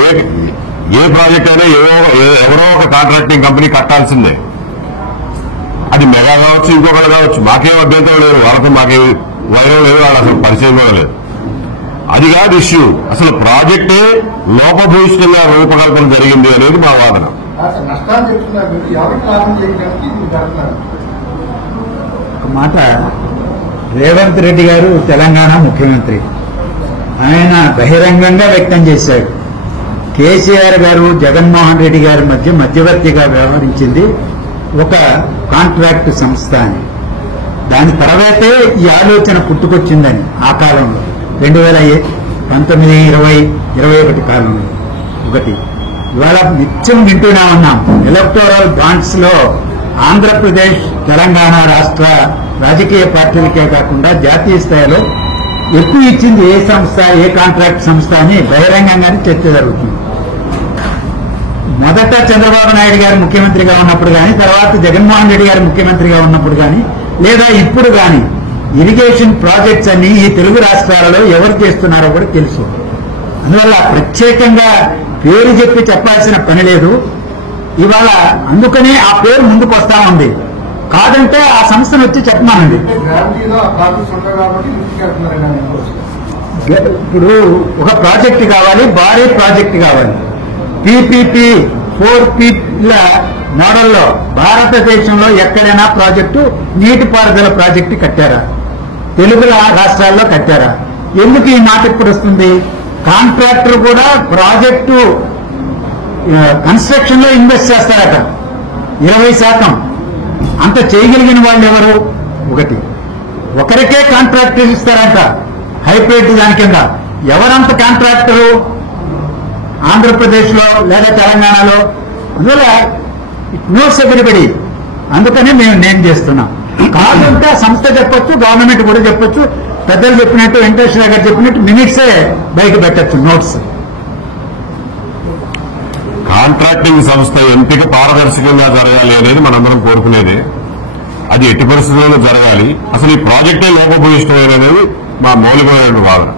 ఏ ఏ project అయినా ఎవరో ఒక కాంట్రాక్టింగ్ కంపెనీ కట్టాల్సిందే. అది మెగా కావచ్చు, ఇంకొకటి కావచ్చు, మాకేం అభ్యంతరం లేదు, వాళ్ళతో మాకే వైరం లేదు, వాళ్ళ అసలు పరిచయం కూడా లేదు. అది కాదు ఇష్యూ. అసలు ప్రాజెక్టే లోపభూయిష్టంగా రూపకల్పన జరిగింది అనేది మా వాదన. ఒక మాట, రేవంత్ రెడ్డి గారు తెలంగాణ ముఖ్యమంత్రి, ఆయన బహిరంగంగా వ్యక్తం చేశాడు. కేసీఆర్ గారు జగన్మోహన్ రెడ్డి గారి మధ్య మధ్యవర్తిగా వ్యవహరించింది ఒక కాంట్రాక్ట్ సంస్థ అని. దాని తర్వాతే ఈ ఆలోచన పుట్టుకొచ్చిందని ఆ కాలంలో 2019, 20, 21 కాలంలో. ఒకటి ఇవాళ నిత్యం వింటూనే ఉన్నాం, ఎలక్టోరల్ బాండ్స్ లో ఆంధ్రప్రదేశ్ తెలంగాణ రాష్ట్ర రాజకీయ పార్టీలకే కాకుండా జాతీయ స్థాయిలో ఎక్కువ ఇచ్చింది ఏ సంస్థ, ఏ కాంట్రాక్ట్ సంస్థ అని బహిరంగంగానే చర్చ జరుగుతుంది. మొదట చంద్రబాబు నాయుడు గారు ముఖ్యమంత్రిగా ఉన్నప్పుడు కానీ, తర్వాత జగన్మోహన్ రెడ్డి గారు ముఖ్యమంత్రిగా ఉన్నప్పుడు కానీ, లేదా ఇప్పుడు కానీ ఇరిగేషన్ ప్రాజెక్ట్స్ అన్ని ఈ తెలుగు రాష్ట్రాలలో ఎవరు చేస్తున్నారో కూడా తెలుసు. అందువల్ల ప్రత్యేకంగా పేరు చెప్పాల్సిన పని లేదు ఇవాళ. అందుకనే ఆ పేరు ముందుకు వస్తా ఉంది. కాదంటే ఆ సంస్థను వచ్చి చెప్పమానండి. ఇప్పుడు ఒక ప్రాజెక్ట్ కావాలి, భారీ ప్రాజెక్ట్ కావాలి. పీపీపీ 4P మోడల్లో భారతదేశంలో ఎక్కడైనా ప్రాజెక్టు, నీటిపారుదల ప్రాజెక్టు కట్టారా? తెలుగు రాష్ట్రాల్లో కట్టారా? ఎందుకు ఈ మాట ఇప్పుడు వస్తుంది? కాంట్రాక్టర్ కూడా ప్రాజెక్టు కన్స్ట్రక్షన్ లో ఇన్వెస్ట్ చేస్తారట 20%. అంత చేయగలిగిన వాళ్ళు ఎవరు? ఒకరికే కాంట్రాక్టర్ ఇస్తారంట హైబ్రిడ్ దాని కింద. ఎవరంత కాంట్రాక్టరు? ఆంధ్రప్రదేశ్ లో లేదా తెలంగాణలో. అందువల్ల ఇట్ నోస్ ఎవ్రీబడి. అందుకనే మేము నేమ్ చేస్తున్నాం. కాదంటే సంస్థ చెప్పొచ్చు, గవర్నమెంట్ కూడా చెప్పొచ్చు. పెద్దలు చెప్పినట్టు, వెంకటేశ్వర గారు చెప్పినట్టు మినిట్సే బయట పెట్టచ్చు నోట్స్. కాంట్రాక్టింగ్ సంస్థ ఎంపిక పారదర్శకంగా జరగాలి అనేది మనందరం కోరుకునేది. అది ఎట్టి పరిస్థితుల్లో జరగాలి. అసలు ఈ ప్రాజెక్టే లోపభూయిష్టమైన అనేది మా మౌలికమైన వాదన.